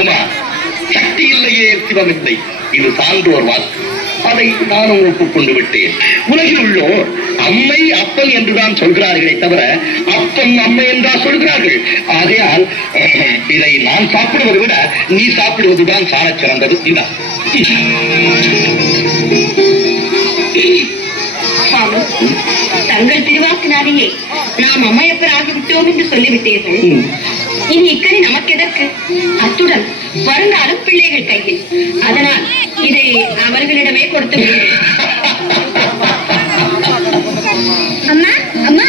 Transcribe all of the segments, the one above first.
உமா, சக்தி இல்லையே சிவம் இல்லை, இது சான்றோர் வாக்கு. அதை நானும் ஒப்புக்கொண்டு விட்டேன். உலகில் உள்ளோர் அம்மை அப்பன் என்றுதான் சொல்கிறார்களே தவிர அப்பன் அம்மை என்றா சொல்கிறார்கள். ஆகையால் இதை நான் சாப்பிடுவதை விட நீ சாப்பிடுவதுதான் சாரச் சிறந்தது. இதா தங்கள் திருவாக்கினாலேயே நாம் அம்மையப்பர் ஆகிவிட்டோம் என்று சொல்லிவிட்டீர்கள். இனி இக்கரை நமக்கு எதற்கு? அத்துடன் வருங்காலம் பிள்ளைகள் கையில். அதனால் இதை அவர்களிடமே கொடுத்து விடுங்கள். அம்மா அம்மா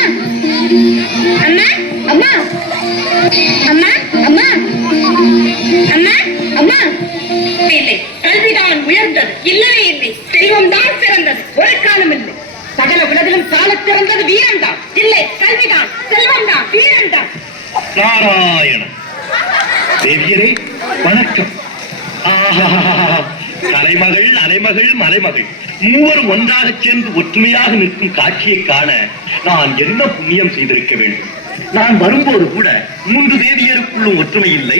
அம்மா அம்மா அம்மா அம்மா அம்மா அம்மா இல்லை, கல்விதான் உயர்ந்தது இல்லவே இல்லை. செல்வம் தான் சிறந்தது ஒரு காலம் இல்லை. சகல உலகிலும் சால சிறந்தது வீரம்தான் இல்லை, கல்விதான். செல்வம் தான், வீரம் தான். நாராயண தேவியரே வணக்கம். தலைமகள், அலைமகள், மலைமகள் மூவரும் ஒன்றாக சேர்ந்து ஒற்றுமையாக நிற்கும் காட்சியை காண நான் என்ன புண்ணியம் செய்திருக்க வேண்டும். நான் வரும்போது கூட 3 தேவியருக்குள்ளும் ஒற்றுமை இல்லை,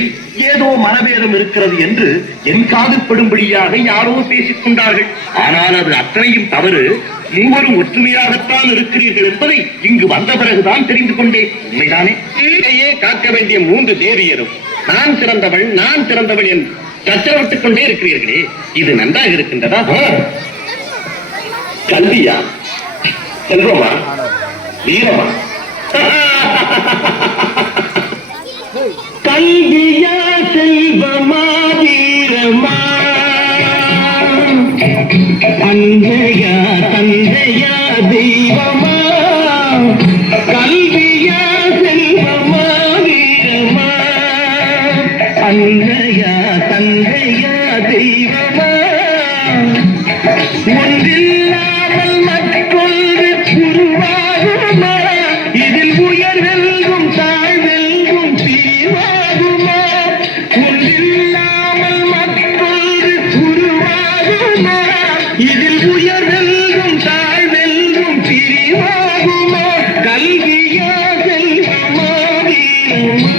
ஏதோ மனவேதம் இருக்கிறது என்று என் காதுப்படும்படியாக யாரோ பேசிக் கொண்டார்கள். ஆனால் அது அத்தனையும் தவறு. மூவரும் ஒற்றுமையாகத்தான் இருக்கிறீர்கள் என்பதை இங்கு வந்த பிறகுதான் தெரிந்து கொண்டேன். உண்மைதானே? இதையே காக்க வேண்டிய 3 தேவியரும் நான் சிறந்தவள், நான் சிறந்தவள் என்று சச்சரவிட்டுக் கொண்டே இருக்கிறீர்களே, இது நன்றாக இருக்கின்றதா? கல்வியா, செல்வமா, வீரமா? கல்வியா, செல்வமா, வீரமா, அன்னையா, தந்தையா, தெய்வமா? கல்வியா, செல்வமா, வீரமா, அன்னையா, தந்தையா, தெய்வமா? ஒன்றில்லாமல் மற்றொன்று உருவாகுமா? இதில் உயர்வெல்கும் தாழ்வெல்கும் தீவாகுமா? ஒன்றில்லாமல் மற்றொன்று உருவாகுமா? இதில் உயர்வெல்கும் தாழ்வெல்கும் தீவாகுமா? கல்வியா, செல்வமா, வீரமா?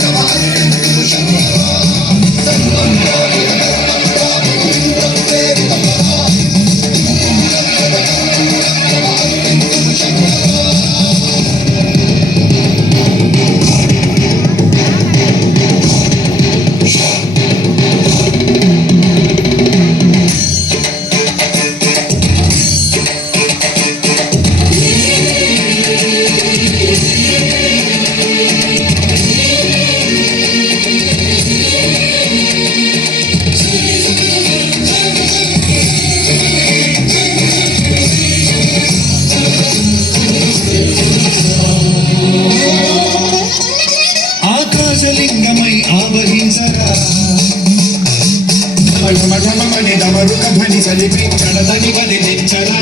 Come on. కరుణించరా మగమగమని డమరుక ధ్వని చలిపి కడదని వదిలించరా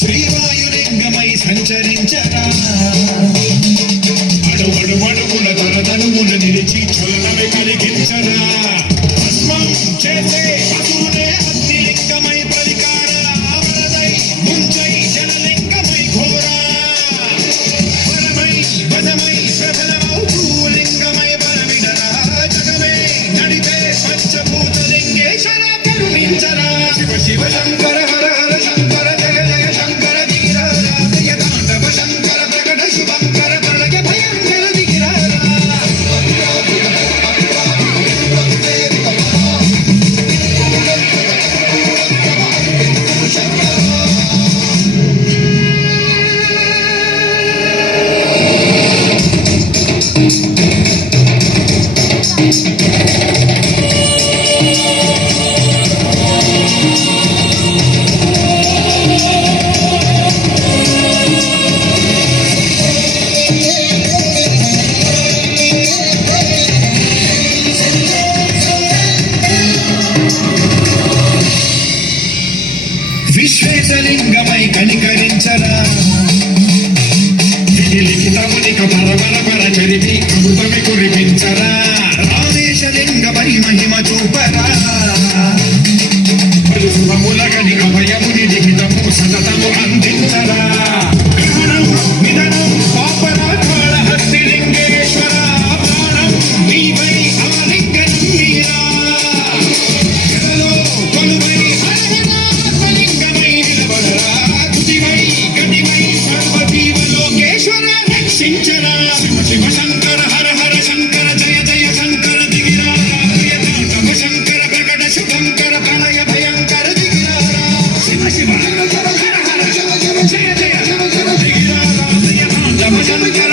శ్రీవాయులింగమై సంచరించరా అడుగడుగడుగుల తరతనువున నిలిచి చలనమే కలిగించరా భస్మం చేసే అసురునే అగ్నిలింగమై పరికార వరదై ముంచై జనలింగమై ఘోరా వరమై వదమై ప్రబలమౌతూ లింగమై బలమిడరా జగమే నడిపే పంచభూతలింగేశ్వర కరుణించరా శివ శివ శంకర హర హర శంకర జయ జయ శంకర ధీరారా జయ తాండవ శంకర ప్రకట శుభంకర ప్రళయ భయంకర దిగిరారా విశ్వేశలింగమై కనికరించరా లిఖితమునిక పరపర చరితి అమృతమి కురిపించరా రామేశలింగమై మహిమ చూపరా పలు శుభముల కనిక భయముని లిఖితము సతతము అందించరా గ్రహణం నిధనం పాపరాత్మల హస్తి లింగేశ్వర ప్రాణం నీవై ఆలింగనం నీరా జగలో కొలువై హరహరాత్మలింగమై నిలబడరా తుదివై గతివై సర్వజీవలోకేశ్వర రక్షించరా శివ శివ శంకర హర హర శంకర జయ జయ శంకర దిగిరారా తాండవ శంకర ప్రకట శుభంకర ప్రళయ భయంకర దిగిరారా శివ శివ హర హర హర జయ జయ దిగిరారా జయ తాండవ శంకర